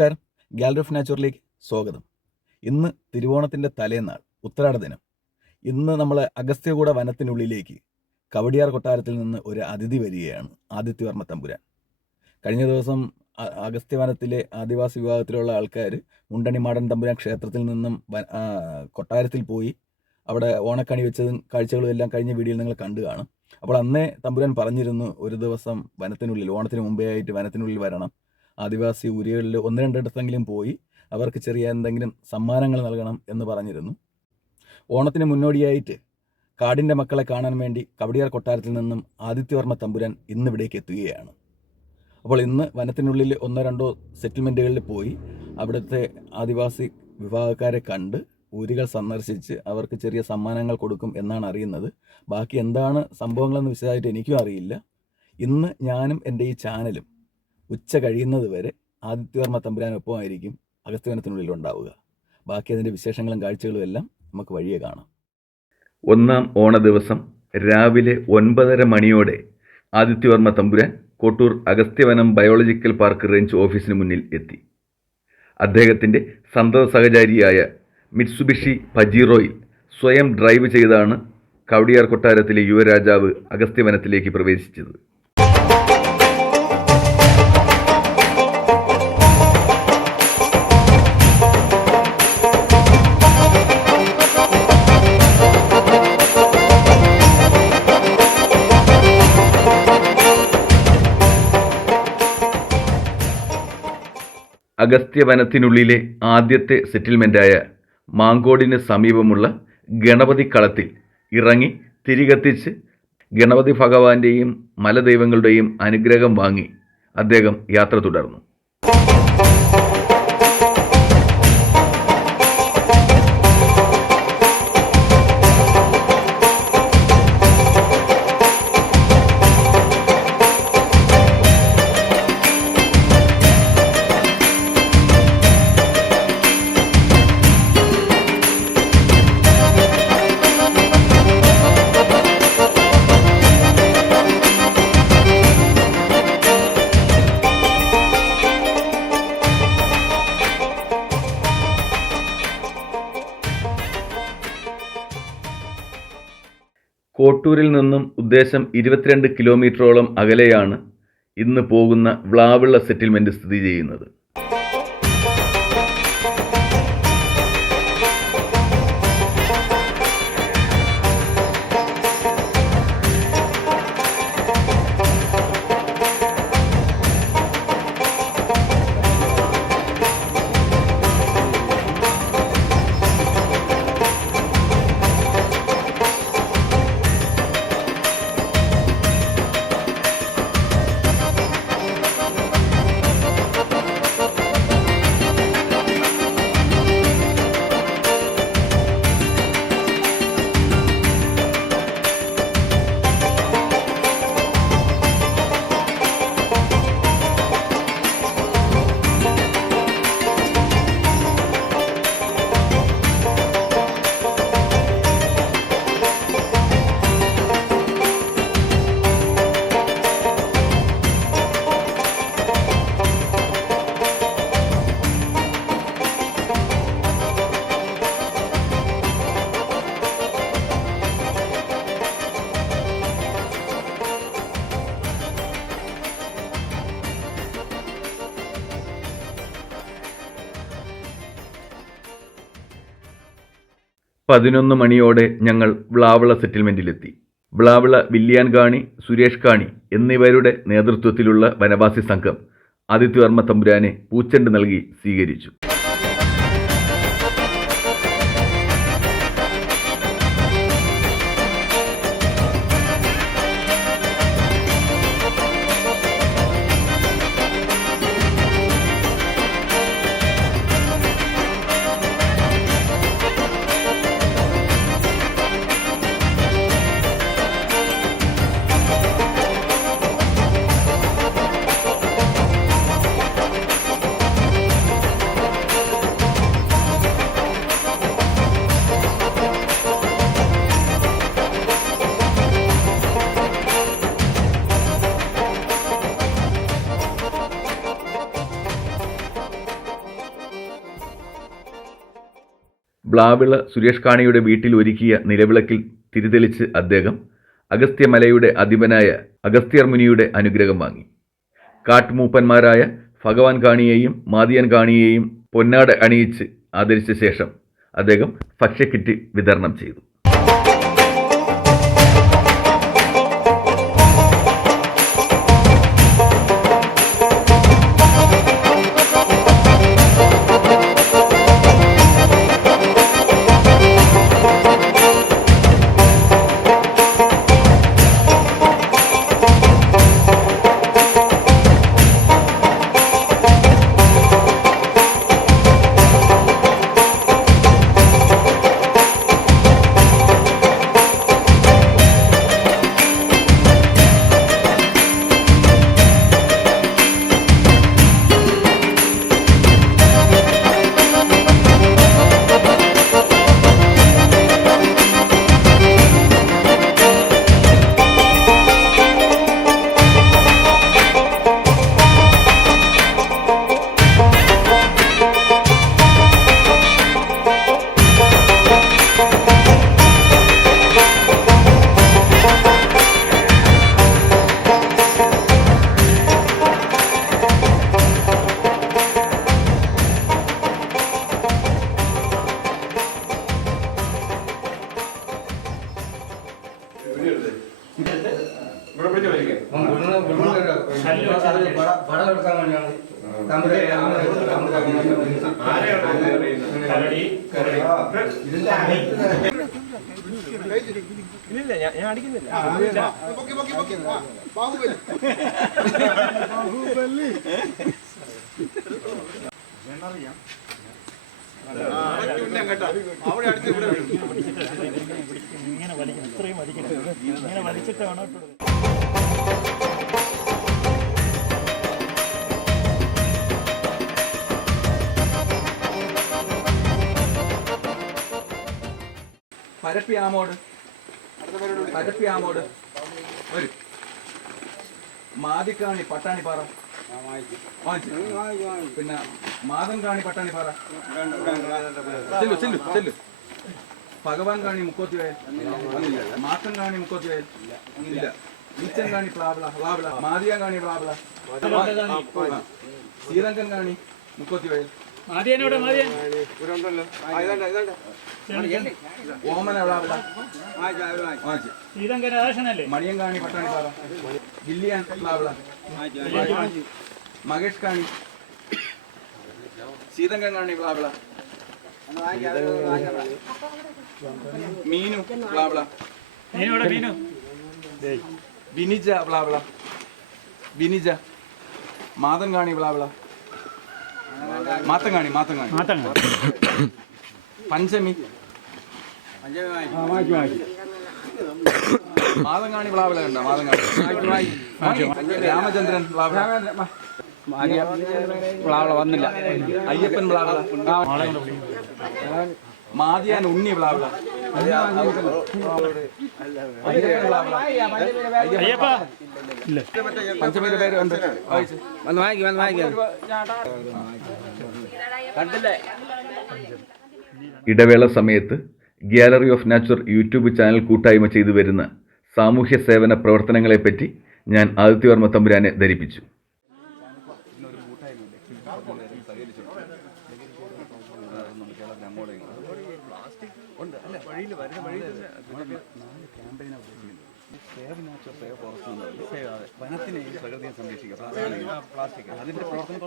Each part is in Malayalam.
നമസ്കാരം. ഗാലറി ഓഫ് നാച്ചുറിലേക്ക് സ്വാഗതം. ഇന്ന് തിരുവോണത്തിൻ്റെ തലേന്നാൾ, ഉത്രാട ദിനം. ഇന്ന് നമ്മൾ അഗസ്ത്യകൂട വനത്തിനുള്ളിലേക്ക് കവടിയാർ കൊട്ടാരത്തിൽ നിന്ന് ഒരു അതിഥി വരികയാണ്, ആദിത്യവർമ്മ തമ്പുരാൻ. കഴിഞ്ഞ ദിവസം അഗസ്ത്യവനത്തിലെ ആദിവാസി വിഭാഗത്തിലുള്ള ആൾക്കാർ മുണ്ടണിമാടൻ തമ്പുരാൻ ക്ഷേത്രത്തിൽ നിന്നും കൊട്ടാരത്തിൽ പോയി അവിടെ ഓണക്കണി വെച്ചതും കാഴ്ചകളും എല്ലാം കഴിഞ്ഞ വീഡിയോയിൽ നിങ്ങൾ കണ്ടു കാണും. അപ്പോൾ അന്നേ തമ്പുരാൻ പറഞ്ഞിരുന്നു, ഒരു ദിവസം വനത്തിനുള്ളിൽ, ഓണത്തിന് മുമ്പേ ആയിട്ട് വനത്തിനുള്ളിൽ വരണം, ആദിവാസി ഊരുകളിൽ ഒന്ന് രണ്ടിടത്തെങ്കിലും പോയി അവർക്ക് ചെറിയ എന്തെങ്കിലും സമ്മാനങ്ങൾ നൽകണം എന്ന് പറഞ്ഞിരുന്നു. ഓണത്തിന് മുന്നോടിയായിട്ട് കാടിൻ്റെ മക്കളെ കാണാൻ വേണ്ടി കവടിയാർ കൊട്ടാരത്തിൽ നിന്നും ആദിത്യവർമ്മ തമ്പുരാൻ ഇന്നിവിടേക്ക് എത്തുകയാണ്. അപ്പോൾ ഇന്ന് വനത്തിനുള്ളിൽ ഒന്നോ രണ്ടോ സെറ്റിൽമെൻറ്റുകളിൽ പോയി അവിടുത്തെ ആദിവാസി വിഭാഗക്കാരെ കണ്ട് ഊരുകൾ സന്ദർശിച്ച് അവർക്ക് ചെറിയ സമ്മാനങ്ങൾ കൊടുക്കും എന്നാണ് അറിയുന്നത്. ബാക്കി എന്താണ് സംഭവങ്ങളെന്ന് വിശദമായിട്ട് എനിക്കും അറിയില്ല. ഇന്ന് ഞാനും എൻ്റെ ഈ ചാനലും ഉച്ച കഴിയുന്നത് വരെ ആദിത്യവർമ്മ തമ്പുരാനൊപ്പമായിരിക്കും അഗസ്ത്യവനത്തിനുള്ളിൽ ഉണ്ടാവുക. ബാക്കി അതിൻ്റെ വിശേഷങ്ങളും കാഴ്ചകളും എല്ലാം നമുക്ക് വഴിയെ കാണാം. ഒന്നാം ഓണ ദിവസം രാവിലെ 9:30 മണിയോടെ Adithyavarma Thampuran Kottoor Agasthyavanam biological park range ഓഫീസിന് മുന്നിൽ എത്തി. അദ്ദേഹത്തിൻ്റെ സന്തത സഹചാരിയായ മിറ്റ്സുബിഷി പജീറോയിൽ സ്വയം ഡ്രൈവ് ചെയ്താണ് കവടിയാർ കൊട്ടാരത്തിലെ യുവരാജാവ് അഗസ്ത്യവനത്തിലേക്ക് പ്രവേശിച്ചത്. അഗസ്ത്യവനത്തിനുള്ളിലെ ആദ്യത്തെ സെറ്റിൽമെൻറ്റായ മാങ്കോടിന് സമീപമുള്ള ഗണപതി കളത്തിൽ ഇറങ്ങി തിരികത്തിച്ച് ഗണപതി ഭഗവാന്റെയും മലദൈവങ്ങളുടെയും അനുഗ്രഹം വാങ്ങി അദ്ദേഹം യാത്ര തുടർന്നു. കോട്ടൂരിൽ നിന്നും ഉദ്ദേശം 22 കിലോമീറ്ററോളം അകലെയാണ് ഇന്ന് പോകുന്ന വ്ളാവിള സെറ്റിൽമെൻറ്റ് സ്ഥിതി ചെയ്യുന്നത്. പതിനൊന്ന് മണിയോടെ ഞങ്ങൾ വ്ളാവിള സെറ്റിൽമെൻറ്റിലെത്തി. വ്ളാവിള വില്യാൻ കാണി, സുരേഷ് കാണി എന്നിവരുടെ നേതൃത്വത്തിലുള്ള വനവാസി സംഘം ആദിത്യവർമ്മ തമ്പുരാനെ പൂച്ചെണ്ട് നൽകി സ്വീകരിച്ചു. ബ്ലാവിള സുരേഷ് കാണിയുടെ വീട്ടിൽ ഒരുക്കിയ നിലവിളക്കിൽ തിരിതെളിച്ച് അദ്ദേഹം അഗസ്ത്യമലയുടെ അധിപനായ അഗസ്ത്യർ മുനിയുടെ അനുഗ്രഹം വാങ്ങി. കാട്ടുമൂപ്പന്മാരായ ഭഗവാൻ കാണിയെയും മാദിയാൻ കാണിയെയും പൊന്നാട അണിയിച്ച് ആദരിച്ച ശേഷം അദ്ദേഹം ഭക്ഷ്യക്കിറ്റ് വിതരണം ചെയ്തു. ഇല്ല ഞാൻ അടിക്കുന്നില്ല. ഇങ്ങനെ വലിക്കണം, ഇത്രയും വലിക്കണം, ഇങ്ങനെ വലിച്ചിട്ട് വേണം ഇട്ട്. പരപ്പിയാമോട് ഒരു മാതിക്കാണി പട്ടാണിപ്പാറ പിന്നെ മാതം കാണി പട്ടാണിപ്പാറ ചെല്ലു ഭഗവാൻ കാണി മുക്കോത്തിവയൽ മാത്തം കാണി മുക്കോത്തിവയൽ ഇല്ല ഈച്ചൻ കാണി പ്ലാവിള മാതിയ കാണി പ്ലാവിള ശ്രീലങ്കൻ കാണി മുക്കോത്തിവയൽ ഓമന പ്ലാവിള മണിയങ്കാണി പട്ടാണിപ്പാറ ഗില്ലിയാൻ പ്ലാവിള മകേഷ് കാണി സീതങ്കൻ കാണി പ്ലാവിള മീനു പ്ലാവിള വിനിജ പ്ലാവിള വിനിജ മാതം കാണി പ്ലാവിള മാത്തങ്ങാണി പഞ്ചമി മാതങ്ങാണി പ്ലാവിള കണ്ട മാതങ്ങാണി രാമചന്ദ്രൻ പ്ലാവിള വന്നില്ല അയ്യപ്പൻ പ്ലാവിള മാതിയാൻ ഉണ്ണി പ്ലാവിള പഞ്ചമിയുടെ പേര് ഉണ്ട് ഇടവേള സമയത്ത് gallery of nature YouTube channel കൂട്ടായ്മ ചെയ്തു വരുന്ന സാമൂഹ്യ സേവന പ്രവർത്തനങ്ങളെപ്പറ്റി ഞാൻ ആദിത്യവർമ്മ തമ്പുരാനെ ധരിപ്പിച്ചു. വനത്തിനെയും പ്രകൃതിയെ സംരക്ഷിക്കുക. പ്ലാസ്റ്റിക് അതിന്റെ പ്രവർത്തനം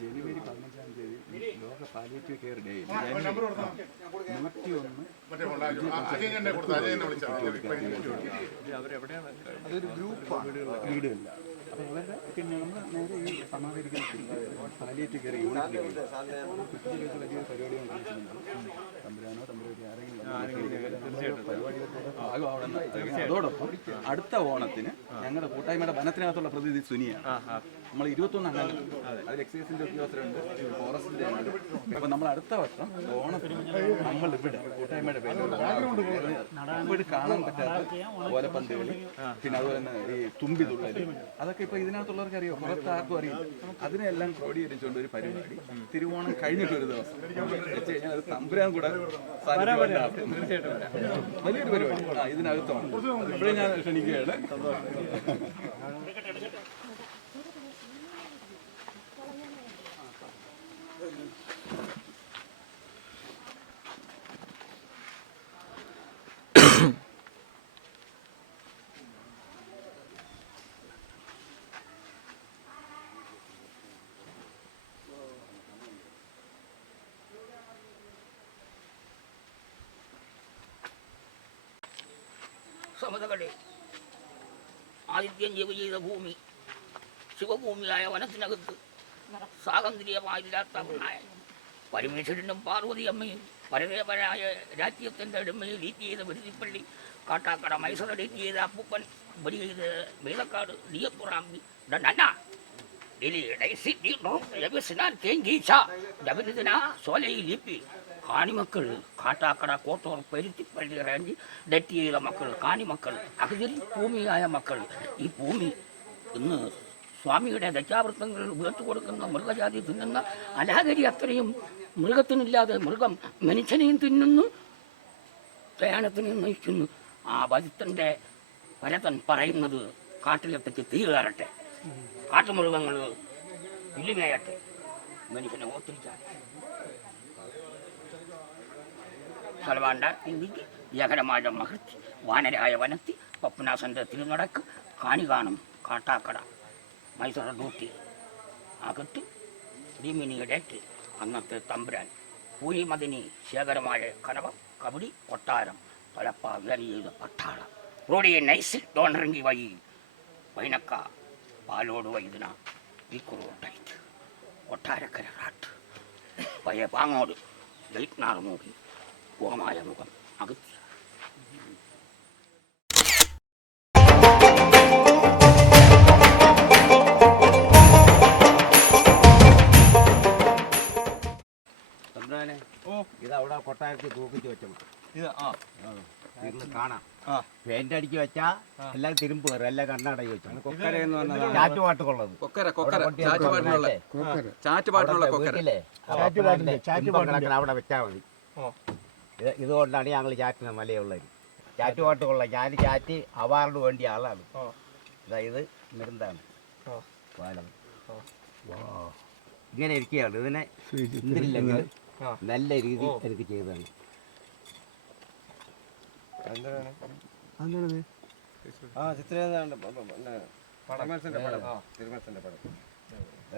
ജനുവരി 15-ാം തീയതി ലോക പാലിയേറ്റീവ് കെയർ ഡേ 101 അതൊരു ഗ്രൂപ്പാണ്, വീടുകളില്ല. അപ്പോൾ ഇവരുടെ പിന്നെ നമ്മൾ നേരെ ഈ സമാഹരിക്കുന്ന പാലിയേറ്റീവ് കെയർ യൂണിറ്റിലേക്ക് കൊച്ചിയിലേക്ക് വലിയൊരു പരിപാടി കൊണ്ടിരിക്കുന്നുണ്ട്. തമ്പുരാനോ തമ്പുരാട്ടി ആരെങ്കിലും പരിപാടികളുടെ ഭാഗമാവണമെന്ന്. അതോടൊപ്പം അടുത്ത ഓണത്തിന് ഞങ്ങളുടെ കൂട്ടായ്മയുടെ വനത്തിനകത്തുള്ള പ്രതിനിധി സുനിയാണ്. നമ്മൾ 21 അംഗങ്ങളുണ്ട്. അതിൽ എക്സൈസിന്റെ ഉദ്യോഗസ്ഥരുണ്ട്, ഫോറസ്റ്റിന്റെ ഉണ്ട്. അപ്പോൾ നമ്മൾ അടുത്ത വർഷം ഓണത്തിന് നമ്മൾ ഇവിടെ കൂട്ടായ്മയുടെ പേരിൽ ഇപ്പോഴും കാണാൻ പറ്റാത്ത ഓലപ്പന്ത് കളി, പിന്നെ അതുപോലെ തന്നെ ഈ തുമ്പി തുള്ളൽ, അതൊക്കെ ഇപ്പോൾ ഇതിനകത്തുള്ളവർക്ക് അറിയാം, പുറത്ത് ആർക്കും അറിയില്ല. അതിനെല്ലാം ക്രോഡീകരിച്ചുകൊണ്ട് ഒരു പരിപാടി തിരുവോണം കഴിഞ്ഞിട്ടൊരു ദിവസം വെച്ച് കഴിഞ്ഞാൽ അത് തമ്പുരാൻ കൂടെ വലിയൊരു പരിപാടി ഇതിനകത്താണ്. ഇപ്പോഴും ഞാൻ ക്ഷണിക്കുകയാണ്. സമതകളെ, ആദിത്യൻ ജപ ചെയ്ത ഭൂമി ശിവഭൂമിയായ വനത്തിനകത്ത് സ്വാതന്ത്ര്യമായില്ലാത്ത പരമേശ്വരനും പാർവതിയമ്മയും പരദേവനായ രാജ്യത്തിൻ്റെ അടിമയിൽ ലീറ്റ് ചെയ്ത വെരുതിപ്പള്ളി, കാട്ടാക്കട മൈസൂർ ലീറ്റ് ചെയ്ത അപ്പൂപ്പൻ, ബലി ചെയ്ത് മേലക്കാട് ലിയപ്പുറാമ്പി ലിപ്പി കാണിമക്കൾ, കാട്ടാക്കട കോട്ടൂർ പെരുത്തിപ്പള്ളി റേഞ്ച് ഡെറ്റ് ചെയ്ത മക്കൾ, കാണിമക്കൾ, അകതിരി ഭൂമിയായ മക്കൾ. ഈ ഭൂമി ഇന്ന് സ്വാമിയുടെ ദശാവൃത്തങ്ങൾ വീർത്തു കൊടുക്കുന്ന മൃഗജാതി തിന്നുന്ന അലാഗരി അത്രയും മൃഗത്തിനില്ലാതെ മൃഗം മനുഷ്യനെയും തിന്നുന്നു, പ്രയാണത്തിനെയും നയിക്കുന്നു. ആ വചിത്തൻ്റെ ഭരതൻ പറയുന്നത് കാട്ടിലെത്തേക്ക് തീ കയറട്ടെ, കാട്ടുമൃഗങ്ങൾ ഇല്ലുമേയട്ടെ, മനുഷ്യനെ ഓർത്തിരിക്കാൻ സലവാണ്ട ഇന്ത്യക്ക് യഹരമായ മഹർത്തി വാനരായ വനത്തി പത്മനാഭൻ്റെ തിരുനടക്ക് കാണി കാണും കാട്ടാക്കട മൈസൂർ ഡൂട്ടി അകത്ത് രിമിനിയുടേറ്റ് അന്നത്തെ തമ്പുരാൻ പൂരിമതിനി ശേഖരമായ കനവം കബഡി കൊട്ടാരം തലപ്പ വേലി ചെയ്ത പട്ടാളം റോഡിയെ നൈസിൽ ഡോണറിങ്ങി വൈ വൈനക്ക പാലോട് വൈദ്യന വിക്കുറോട്ടായിട്ട് കൊട്ടാരക്കര റാട്ട് പയ്യ പാങ്ങോട് ലൈറ്റ്നാർ മൂകി പൂർണ്ണമായ മുഖം അകത്തി. ഇതവിടെ കൊട്ടാരത്തിൽ തൂക്കിച്ച് വെച്ച ഇത് ഇരുന്ന് കാണാം. പെയിന്റ് അടിച്ച് വെച്ചാ എല്ലാം തിരുമ്പ് കയറും, എല്ലാം കണ്ണടക്കി വെച്ചു. ചാറ്റുപാട്ടുള്ളത് അവിടെ വെച്ചാൽ മതി. ഇതുകൊണ്ടാണ് ഞങ്ങൾ ചാറ്റിന് മലയുള്ളത്. ചാറ്റുപാട്ടുകൊള്ള ഞാൻ ചാറ്റ് അവാർഡ് വേണ്ടിയ ആളാണ്. ഇത് മരുന്നാണ് പാലം. ഇങ്ങനെ ഇരിക്കുകയാണ്. ഇതിനെ ഇന്ദിരില്ലെങ്കിൽ നല്ല രീതി എനിക്ക് ചെയ്തതാണ്.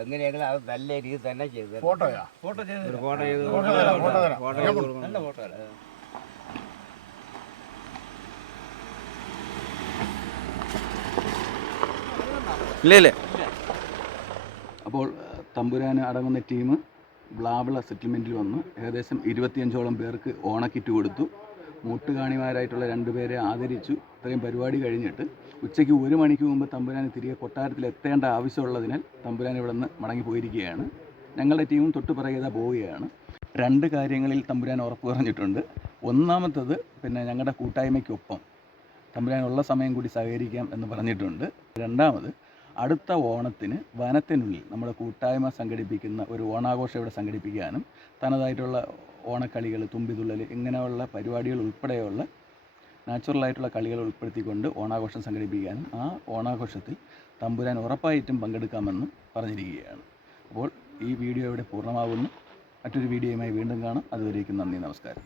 എങ്ങനെയെങ്കിലും അത് നല്ല രീതി തന്നെ ചെയ്തു. ഫോട്ടോ ഇല്ലേ. അപ്പോൾ തമ്പുരാന് അടങ്ങുന്ന ടീം ബ്ലാവിള സെറ്റിൽമെൻറ്റിൽ വന്നു. ഏകദേശം 25ഓളം പേർക്ക് ഓണക്കിറ്റ് കൊടുത്തു. മുട്ടുകാണിമാരായിട്ടുള്ള 2 പേരെ ആദരിച്ചു. ഇത്രയും പരിപാടി കഴിഞ്ഞിട്ട് ഉച്ചയ്ക്ക് 1 മണിക്ക് മുമ്പ് തമ്പുരാൻ തിരികെ കൊട്ടാരത്തിൽ എത്തേണ്ട ആവശ്യമുള്ളതിനാൽ തമ്പുരാൻ ഇവിടെ നിന്ന് മടങ്ങിപ്പോയിരിക്കുകയാണ്. ഞങ്ങളുടെ ടീമും തൊട്ട് പിറകെ പോവുകയാണ്. 2 കാര്യങ്ങളിൽ തമ്പുരാൻ ഉറപ്പ് പറഞ്ഞിട്ടുണ്ട്. ഒന്നാമത്തത് പിന്നെ ഞങ്ങളുടെ കൂട്ടായ്മയ്ക്കൊപ്പം തമ്പുരാൻ ഉള്ള സമയം കൂടി സഹകരിക്കാം എന്ന് പറഞ്ഞിട്ടുണ്ട്. രണ്ടാമത് അടുത്ത ഓണത്തിന് വനത്തിനുള്ളിൽ നമ്മുടെ കൂട്ടായ്മ സംഘടിപ്പിക്കുന്ന ഒരു ഓണാഘോഷം ഇവിടെ സംഘടിപ്പിക്കാനും തനതായിട്ടുള്ള ഓണക്കളികൾ, തുമ്പിതുള്ളൽ, ഇങ്ങനെയുള്ള പരിപാടികൾ ഉൾപ്പെടെയുള്ള നാച്ചുറലായിട്ടുള്ള കളികൾ ഉൾപ്പെടുത്തിക്കൊണ്ട് ഓണാഘോഷം സംഘടിപ്പിക്കാനും ആ ഓണാഘോഷത്തിൽ തമ്പുരാൻ ഉറപ്പായിട്ടും പങ്കെടുക്കാമെന്നും പറഞ്ഞിരിക്കുകയാണ്. അപ്പോൾ ഈ വീഡിയോ ഇവിടെ പൂർണ്ണമാകുന്നു. മറ്റൊരു വീഡിയോയുമായി വീണ്ടും കാണാം. അതുവരേക്കും നന്ദി, നമസ്കാരം.